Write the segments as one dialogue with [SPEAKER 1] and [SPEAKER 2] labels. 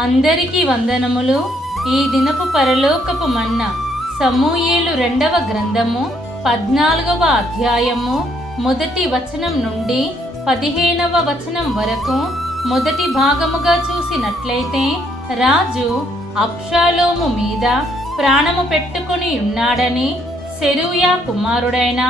[SPEAKER 1] అందరికీ వందనములు. ఈ దినపు పరలోకపు మన్న సమూయేలు రెండవ గ్రంథము పద్నాలుగవ అధ్యాయము మొదటి వచనం నుండి పదిహేనవ వచనం వరకు మొదటి భాగముగా చూసినట్లయితే రాజు అప్షాలోము మీద ప్రాణము పెట్టుకుని ఉన్నాడని సెరూయా కుమారుడైన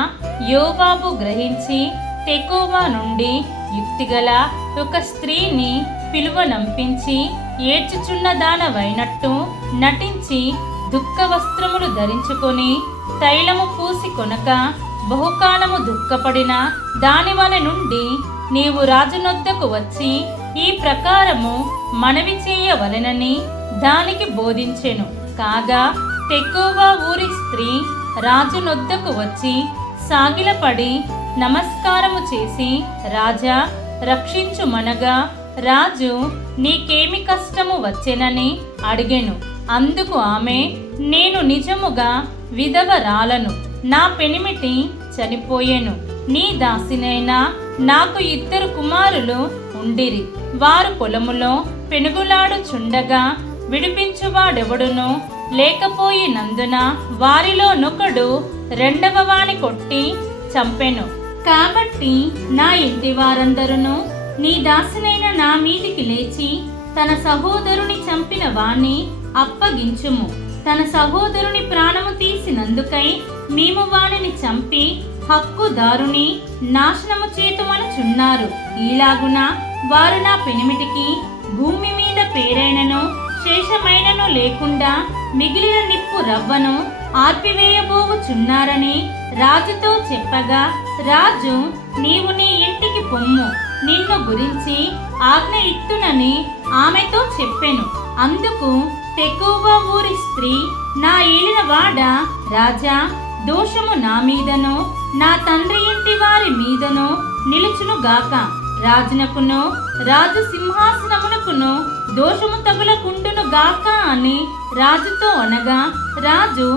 [SPEAKER 1] యోబాబు గ్రహించి తెకోవా నుండి యుక్తిగల ఒక స్త్రీని పిలువనంపించి ఏడ్చుచున్న దానవైనట్టు నటించి దుఃఖ వస్త్రములు ధరించుకొని తైలము పూసి కొనక బహుకాలము దుఃఖపడిన దానివల నుండి నీవు రాజునొద్దకు వచ్చి ఈ ప్రకారము మనవి చేయవలెనని దానికి బోధించెను. కాగా తెక్కువ ఊరి స్త్రీ రాజునొద్దకు వచ్చి సాగిలపడి నమస్కారము చేసి రాజా రక్షించుమనగా రాజు నీకేమి కష్టము వచ్చెనని అడిగెను. అందుకు ఆమె నేను నిజముగా విధవరాలను నా పెనిమిటి చనిపోయేను. నీ దాసినైనా నాకు ఇద్దరు కుమారులు ఉండిరి. వారు పొలములో పెనుగులాడుచుండగా విడిపించువాడెవడును? లేకపోయినందున వారిలో నొకడు రెండవ వాణి కొట్టి చంపెను. కాబట్టి నా ఇంటి వారందరును నీ దాసినైన నా మీదికి లేచి తన సహోదరుని చంపిన వాణ్ణి అప్పగించుము. తన సహోదరుని ప్రాణము తీసినందుకై మేము వానిని చంపి హక్కుదారుని నాశనము చేతుమనుచున్నారు ఈలాగున వారు నా పెనిమిటికి భూమి మీద పేరైనను శేషమైనను లేకుండా మిగిలిన నిప్పు రవ్వను ఆర్పివేయబోవుచున్నారని రాజుతో చెప్పగా రాజు నీవు నీ ఇంటికి గురించి ఆజ్ఞ ఇత్తునని ఆమెతో చెప్పెను. అందుకు తెక్కువ ఊరి స్త్రీ నా ఏలిన వాడ రాజా దోషము నా మీదను నా తండ్రి ఇంటి వారి మీదను నిలుచును గాక. రాజునకును రాజు సింహాసనమునకును దోషము తగులకుండును గాక అని రాజుతో అనగా రాజు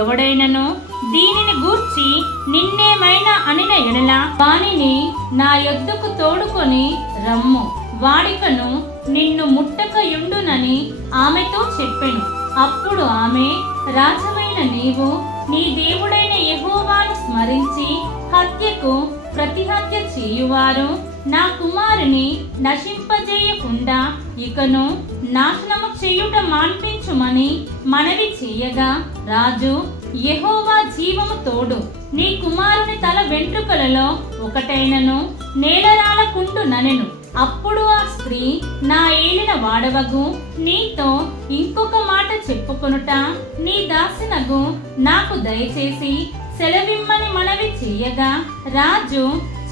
[SPEAKER 1] ఎవడైనను దీనిని గూర్చి నిన్నేమైనా అనిన ఎడల వానిని నా యొద్దకు తోడుకొని రమ్ము. వాడికను నిన్ను ముట్టకయుండునని ఆమెతో చెప్పెను. అప్పుడు ఆమె రాజమైన నీవు నీ దేవుడైన యహోవాను స్మరించి హత్యకు ప్రతిహత్య చేయువారు నా కుమారుని నశింపజేయకుండా ఇకను నాశనము చేయుట మాన్పించుమని మనవి చేయగా రాజు యహోవా జీవము తోడు. నీ కుమారుని తల వెంట్రుకలలో ఒకటైనను నేలరాలకుండు ననెను. అప్పుడు ఆ స్త్రీ నా ఏలిన వాడవగు నీతో ఇంకొక మాట చెప్పుకొనుట నీ దాసినగు నాకు దయచేసి సెలవిమ్మని మనవి చేయగా రాజు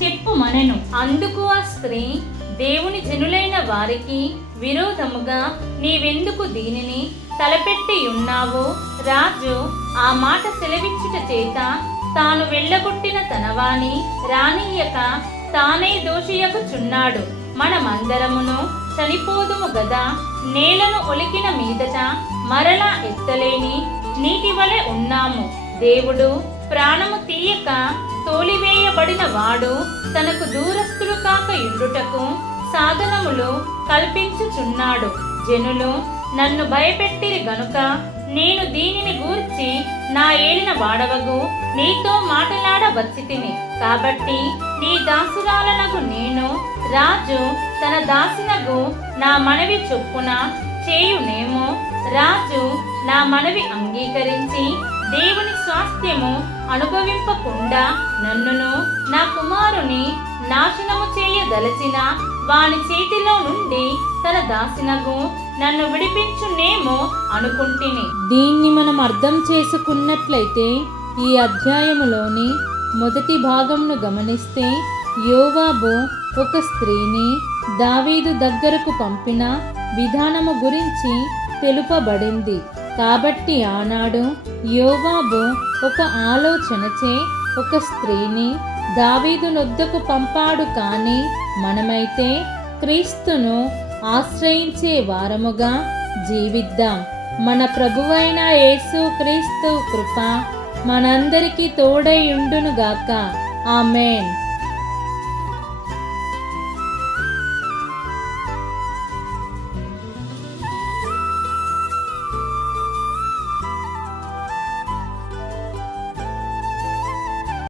[SPEAKER 1] చెప్పుమనెను. అందుకు ఆ స్త్రీ దేవుని జనులైన వారికి విరోధముగా నీవెందుకు దీనిని తలపెట్టి ఉన్నావు రాజు ఆ మాట సెలవిచ్చుట చేత తాను వెళ్ళగొట్టిన తనవాని రానియక తానే దోషియకుచున్నాడు మనమందరమును చనిపోదుము గదా నేలను ఒలికిన మీదట మరలా ఎత్తలేని నీటి వలె ఉన్నాము. దేవుడు ప్రాణము తీయక తోలివేయబడిన వాడు తనకు దూరస్తుడు కాక ఇండుటకు సాధనములు కల్పించుచున్నాడు. జనులు నన్ను భయపెట్టిరి గనుక నేను దీనిని గూర్చి నా ఏలిన వాడవగు నీతో మాటలాడవచ్చి తిని కాబట్టి నీ దాసురాలనగు నేను రాజు తన దాసినగు నా మనవి చొప్పున చేయునేమో రాజు నా మనవి అంగీకరించి దేవుని స్వాస్థ్యము అనుభవింపకుండా నన్నును నా కుమారుని దలచిన వాని చేతిలో నుండి తన దాసినగు నన్ను విడిపించునేమో అనుకుంటుని.
[SPEAKER 2] దీన్ని మనం అర్థం చేసుకున్నట్లయితే ఈ అధ్యాయములోని మొదటి భాగంను గమనిస్తే యోవాబు ఒక స్త్రీని దావీదు దగ్గరకు పంపిన విధానము గురించి తెలుపబడింది. కాబట్టి ఆనాడు యోవాబు ఒక ఆలోచనచే ఒక స్త్రీని దావీదునొద్దకు పంపాడు కానీ మనమైతే క్రీస్తును ఆశ్రయించే వారముగా జీవిద్దాం. మన ప్రభువైన యేసు క్రీస్తు కృప మనందరికీ తోడై ఉండునుగాక. ఆమెన్.